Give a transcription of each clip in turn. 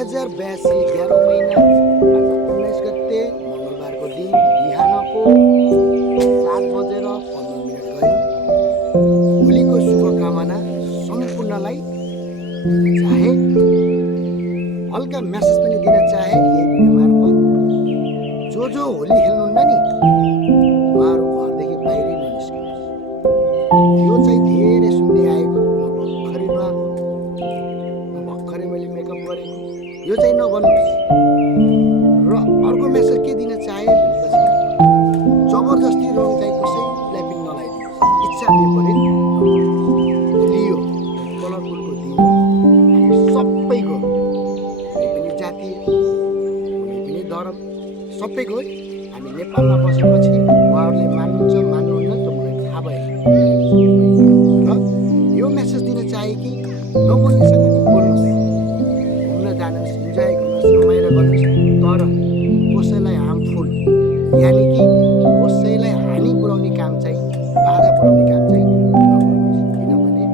2082 11 महिना 19 गते मङ्गलबारको दिन बिहानको 7:15 गयो। होलीको शुभकामना सम्पूर्णलाई दिन चाहे, हल्का मेसेज पनि दिन चाहे यही भिडियो मार्फत। जो होली खेल्नुहुन्न नि उहाँहरू घरदेखि बाहिरै ननिस्किनुहोस्। यो चाहिँ धेरै सुन्दै आएको, भर्खरै नआएको, भर्खरै मैले मेकअप गरेको, यो चाहिँ नभन्नुहोस्। र अर्को मेसेज के दिन चाहे भनेपछि जबरजस्ती रङ चाहिँ कसैलाई पनि नलाइदिनुहोस्। इच्छा विपरीत होली हो, कलरफुलको दिन हो। हामी सबैको, कुनै पनि जाति, कुनै पनि धर्म, सबैको हामी नेपालमा बसेपछि उहाँहरूले मान्नुहुन्छ मान्नुहुन्न त्यो मलाई थाहा भएन। र यो मेसेज दिन चाहे कि नबोल्नेसँग नि बोल्नुहोस्, घुम्न जानुहोस्, इन्जोय गर्नुहोस्, रमाइलो गर्नुहोस्, तर कसैलाई हार्मफुल यानि कि कसैलाई हानि पुर्याउने काम चाहिँ, बाधा पुर्याउने काम चाहिँ नगर्नुहोस्। किनभने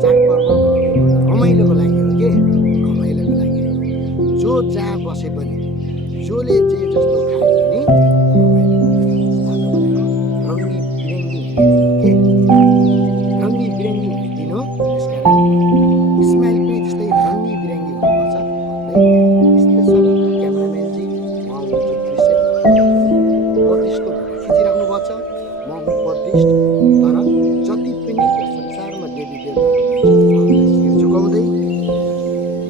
चाडपर्व भनेको रमाइलोको लागि हो के, रमाइलोको लागि हो। जो जहाँ बसे पनि, जसले जे जस्तो खाए पनि आज भनेको रङ्गी बिरङ्गी के, रङ्गी बिरङ्गी हुने दिन हो। त्यस कारण स्माइल पनि त्यस्तै रङ्गी बिरङ्गी हुनुपर्छ भन्दै स्पेसल क्यामेराम्यानजी उहाँ हुनुहुन्छ क्रिसेन बर्दिस्टको भिडियो खिचिराख्नु भएको छ। म हुँ बर्दिस्ट, तर जति पनि यो संसारमा देवी देवताहरू हुनुहुन्छ उहाँहरूलाई शिर झुकाउँदै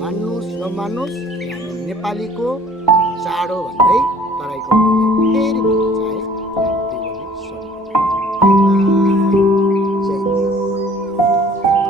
मान्नुहोस् नमान्नुहोस्, हामी नेपालीको चाड हो भन्दै तराईको होलीलाई फेरि भन्न चाहन्छु।